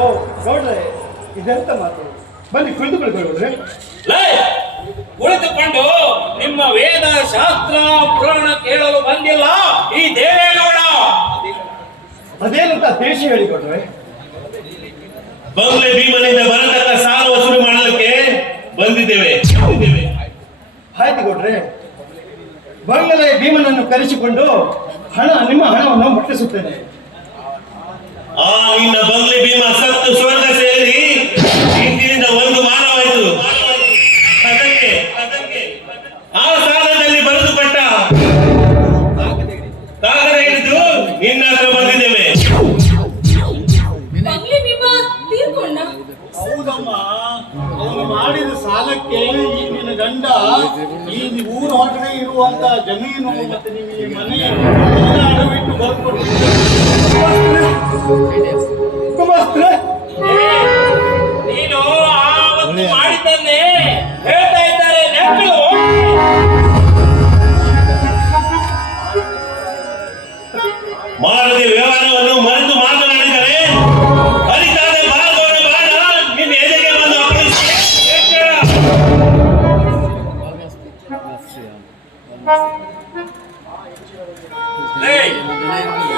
ಓ ಗೌಡ್ರೆ ಇದೆಂತ ಮಾತು? ಬನ್ನಿ ಲೇ, ಕುಳಿತುಕೊಂಡು ನಿಮ್ಮ ವೇದ ಶಾಸ್ತ್ರ ಪುರಾಣ ಕೇಳಲು ಬಂದಿಲ್ಲ. ಈ ದೇವೇಗೌಡ. ಅದೇನಂತ ದೇಶ ಹೇಳಿ ಗೌಡ್ರೆ? ಬಂಗ್ಲೆ ಭೀಮನಿಂದ ಬರತಕ್ಕ ಸಾಲ ವಸೂಲು ಮಾಡಲಿಕ್ಕೆ ಬಂದಿದ್ದೇವೆ. ಬಂದಿದ್ದೇವೆ. ಆಯ್ತು ಕೊಟ್ರೆ ಬಂಗ್ಲೆ ಭೀಮನನ್ನು ಕರೆಸಿಕೊಂಡು ಹಣ ನಿಮ್ಮ ಹಣವನ್ನು ಮುಟ್ಟಿಸುತ್ತೇನೆ. ಆ ನಿನ್ನ ಬಂಗ್ಲೆ ಭೀಮ ಸತ್ತು ಸ್ವರ್ಗ ಸೇರಿ ಇಂದಿನಿಂದ ಒಂದು ಮಾನವಾಯಿತು. ಅದಕ್ಕೆ ಅದಕ್ಕೆ. ಆ ಸಾಲದಲ್ಲಿ ಬರೆದು ಕೊಟ್ಟ ಕಾಗದ ಹಿಡಿದು ನಿನ್ನ ಹತ್ರ ಬಂದಿದ್ದೇವೆ. ಹೌದಮ್ಮ ಅವನು ಮಾಡಿದ ಸಾಲಕ್ಕೆ ಈಗಿನ ಗಂಡ ಈ ಊರ ಹೊರಗಡೆ ಇರುವಂತ ಜಮೀನು ಮತ್ತೆ ನಿಮಗೆ ಮನೆಯನ್ನು ಅಡವಿಟ್ಟು ಏ, ನೀನು ಆವತ್ತು ಮಾಡಿದ್ದನ್ನೇ ಹೇಳ್ತಾ ಇದ್ದಾರೆ ಮಾಡದೆ ವ್ಯವಹಾರವನ್ನು ಮರೆತು ಮಾತನಾಡಿದರೆ ಅರಿತಾದ ಮಾರ್ಗವನ್ನು ಬಾಣ ನಿನ್ನ ಎದೆಗೆ ಬಂದು ಅಪ್ಪಳಿಸಿ.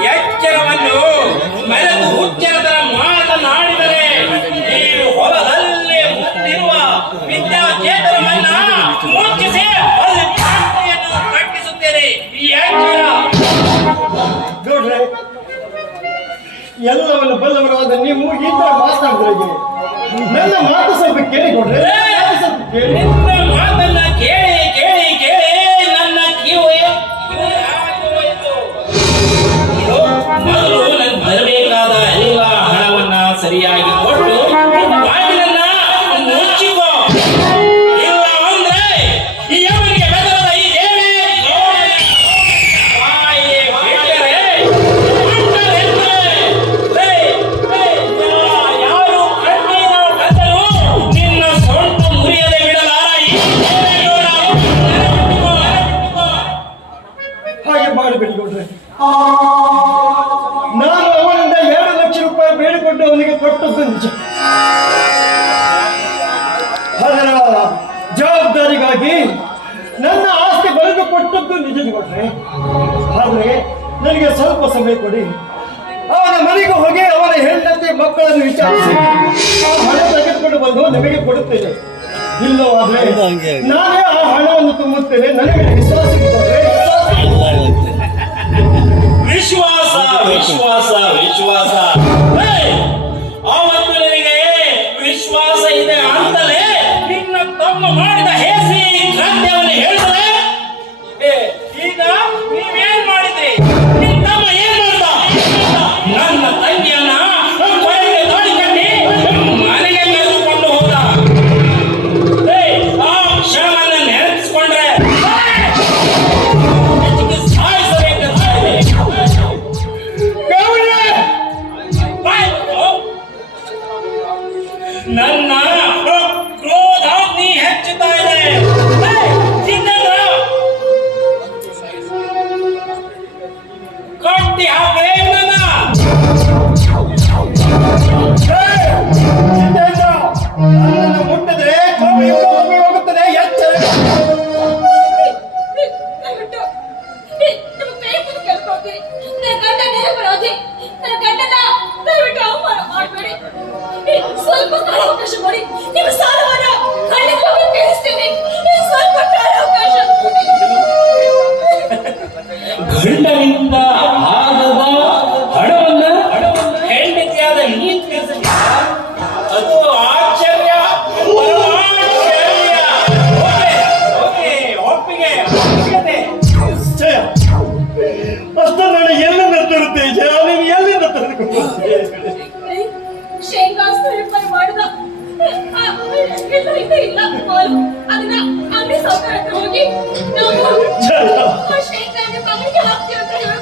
ಎಚ್ಚರವನ್ನು ಮರೆತು ಹುಚ್ಚರತರ ಮಾತನಾಡಿದರೆ ನೀನು ಹೊಲದಲ್ಲಿ ಮುಂದಿರುವ ವಿದ್ಯಾಚೇತನವನ್ನ ಮುಚ್ಚಿಸಿ ಅಲ್ಲಿ ಕಟ್ಟಿಸುತ್ತೇನೆ. ಎಲ್ಲವನ್ನು ಬಲ್ಲವರಾದ ನೀವು ಈ ತರ ಮಾತನಾಡಿದ್ರೆ ನನ್ನ ಮಾತು ಸ್ವಲ್ಪ ಕೇಳಿ ಗೌಡ್ರೆ ಮಾತು ಸ್ವಲ್ಪ ಕೇಳಿ. ನಾನು ಅವನಿಂದ ಎರಡು ಲಕ್ಷ ರೂಪಾಯಿ ಬೇಡಿಕೊಂಡು ಅವನಿಗೆ ಕೊಟ್ಟದ್ದು ನಿಜ ಅದರ ಜವಾಬ್ದಾರಿಗಾಗಿ ನನ್ನ ಆಸ್ತಿ ಬರೆದು ಕೊಟ್ಟದ್ದು ನಿಜ ಕೊಟ್ರೆ ಆದರೆ ನನಗೆ ಸ್ವಲ್ಪ ಸಮಯ ಕೊಡಿ. ಅವನ ಮನೆಗೆ ಹೋಗಿ ಅವನ ಹೆಂಡತಿ ಮಕ್ಕಳನ್ನು ವಿಚಾರಿಸಿ. ಹಣ ತೆಗೆದುಕೊಂಡು ಬಂದು ನಿಮಗೆ ಕೊಡುತ್ತೇನೆ. ಇಲ್ಲವಾದ್ರೆ ನಾನೇ ಆ ಹಣವನ್ನು ತುಂಬುತ್ತೇನೆ. ನನಗೆ ವಿಶ್ವಾಸ ಇದ್ದರೆ 你！好 അതിനെ സൗകര്യം നോക്കി. പക്ഷേ പങ്കെടുക്കാൻ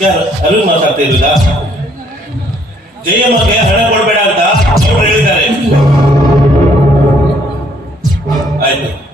ಯಾರು? ಅರುಣ್ ಮಾತಾಡ್ತಾ ಇರಲಿಲ್ಲ? ಜಯಮ್ಮಗೆ ಹಣ ಕೊಡಬೇಡ ಅಂತ ಹೇಳಿದ್ದಾರೆ. ಆಯ್ತು.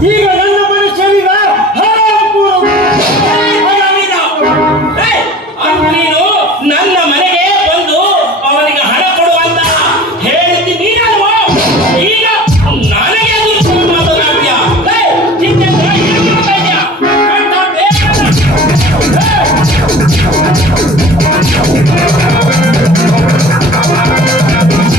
Diga